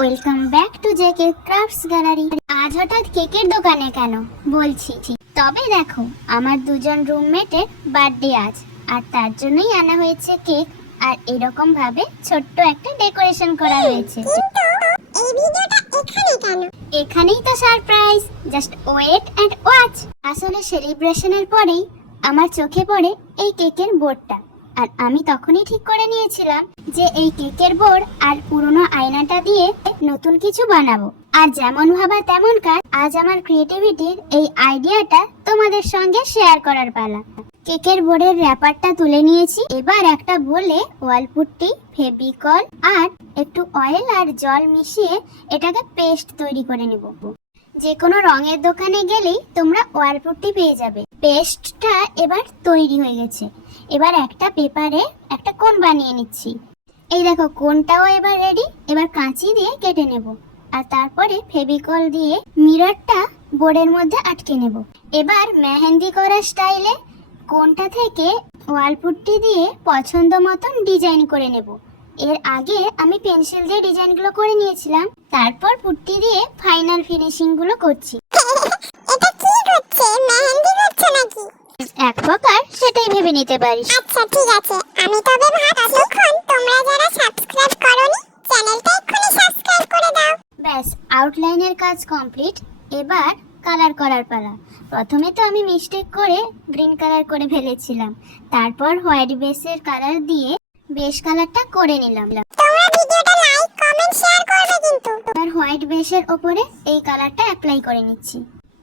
Welcome back to JK crafts gallery. আজ হঠাৎ কেকের দোকানে কেন বলছি, তবে দেখো আমার দুজন রুমমেটের বার্থডে আজ, আর তার জন্যই আনা হয়েছে কেক, আর এরকম ভাবে ছোট্ট একটা ডেকোরেশন করা হয়েছে। এই ভিডিওটা এখানে কেন? এখানেই তো surprise, just wait and watch. আসলে সেলিব্রেশনের পরেই আমার চোখে পড়ে এই কেকের বোর্ডটা, আর আমি তখনই ঠিক করে নিয়েছিলাম যে এই কেকের বোর্ড আর পুরনো আয়নাটা দিয়ে নতুন কিছু বানাবো। আর যেমন ভাবা তেমন কাজ, আজ আমার ক্রিয়েটিভিটির এই আইডিয়াটা তোমাদের সঙ্গে শেয়ার করার পালা। কেকের বোর্ডের র্যাপারটা তুলে নিয়েছি, এবার একটা বলে ওয়ালপুট্টি, ফেভিকল আর একটু অয়েল আর জল মিশিয়ে এটাকে পেস্ট তৈরি করে নেব। যে কোনো রঙের দোকানে গেলেই তোমরা ওয়ালপুট্টি পেয়ে যাবে। পেস্টটা এবার তৈরি হয়ে গেছে, এবার একটা পেপারে একটা কোণ বানিয়ে নিচ্ছি। এই দেখো কোণটাও এবার রেডি। এবার কাঁচি দিয়ে কেটে নেব, আর তারপরে ফেভিকল দিয়ে মিররটা বোর্ডের মধ্যে আটকে নেব। এবার মেহেন্দি করা স্টাইলে কোণটা থেকে ওয়ালপুট্টি দিয়ে পছন্দ মতন ডিজাইন করে নেব। এর আগে আমি পেন্সিল দিয়ে ডিজাইনগুলো করে নিয়েছিলাম, তারপর পুট্টি দিয়ে ফাইনাল ফিনিশিং গুলো করছি। এটা কি হচ্ছে? মেহেন্দি করছো নাকি? এক প্রকার সেটাই ভেবে নিতে পারিস। আচ্ছা ঠিক আছে, আমি তবে ভাবছি এখন তোমরা যারা সাবস্ক্রাইব করোনি চ্যানেলটা এক্ষুনি সাবস্ক্রাইব করে দাও। ব্যাস, আউটলাইনের কাজ কমপ্লিট। এবার কালার করার পালা। প্রথমে তো আমি মিস্টেক করে গ্রিন কালার করে ফেলেছিলাম, তারপর হোয়াইট বেসের কালার দিয়ে বেস কালারটা করে নিলাম। তোমরা ভিডিওটা লাইক কমেন্ট শেয়ার করবে কিন্তু। এবার হোয়াইট বেসের ওপরে এই কালারটা অ্যাপ্লাই করে নিচ্ছি,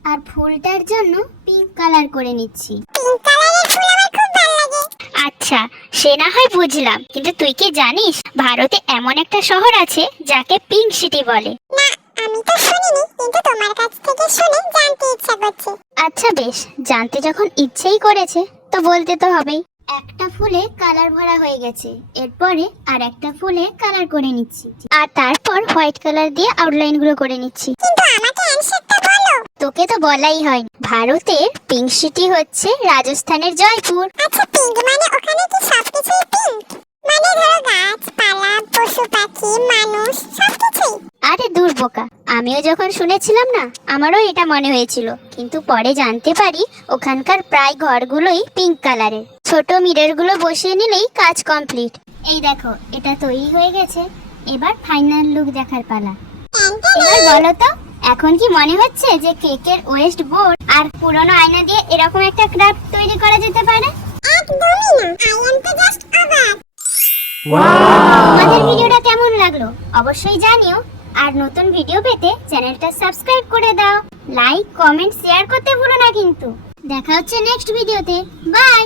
আর ফুলটার জন্য পিঙ্ক কালার করে নিচ্ছি। পিঙ্ক কালারের ফুল আমার খুব ভালো লাগে। আচ্ছা, সে না হয় বুঝলাম, কিন্তু তুই কি জানিস ভারতে এমন একটা শহর আছে যাকে পিঙ্ক সিটি বলে? না, আমি তো শুনিনি, কিন্তু তোমার কাছ থেকে শুনে জানতে ইচ্ছা করছে। আচ্ছা বেশ, জানতে যখন ইচ্ছেই করেছে তো বলতে তো হবেই। একটা ফুলে কালার ভরা হয়ে গেছে, এরপরে আর একটা ফুলে কালার করে নিচ্ছি, আর তারপর হোয়াইট কালার দিয়ে আউটলাইন গুলো করে নিচ্ছি। কিন্তু আমাকে অ্যানসারটা বলো। তোকে তো বলাই হয়, ভারতের পিঙ্ক সিটি হচ্ছে রাজস্থানের জয়পুর। আচ্ছা, পিঙ্ক মানে ওখানে কি সবকিছুই পিঙ্ক? মানে ধরো গাছপালা, পশু পাখি, মানুষ সবকিছুই? আরে দূর বোকা, আমিও যখন শুনেছিলাম না আমারও এটা মনে হয়েছিল, কিন্তু পরে জানতে পারি ওখানকার প্রায় ঘরগুলোই পিঙ্ক কালারের। ছোট মিরর গুলো বসিয়ে নিলেই কাজ কমপ্লিট। এই দেখো এটা তৈরি হয়ে গেছে, এবার ফাইনাল লুক দেখার পালা। এবার বলো তো, এখন কি মনে হচ্ছে যে কেকের ওয়েস্ট বোর্ড আর পুরনো আয়না দিয়ে এরকম একটা ক্রাফট তৈরি করা যেতে পারে? একদমই না, আই এম তো জাস্ট অবাক। আমাদের ভিডিওটা কেমন লাগলো অবশ্যই জানিও, আর নতুন ভিডিও পেতে চ্যানেলটা সাবস্ক্রাইব করে দাও। লাইক কমেন্ট শেয়ার করতে ভুলো না কিন্তু। দেখা হচ্ছে নেক্সট ভিডিওতে। বাই।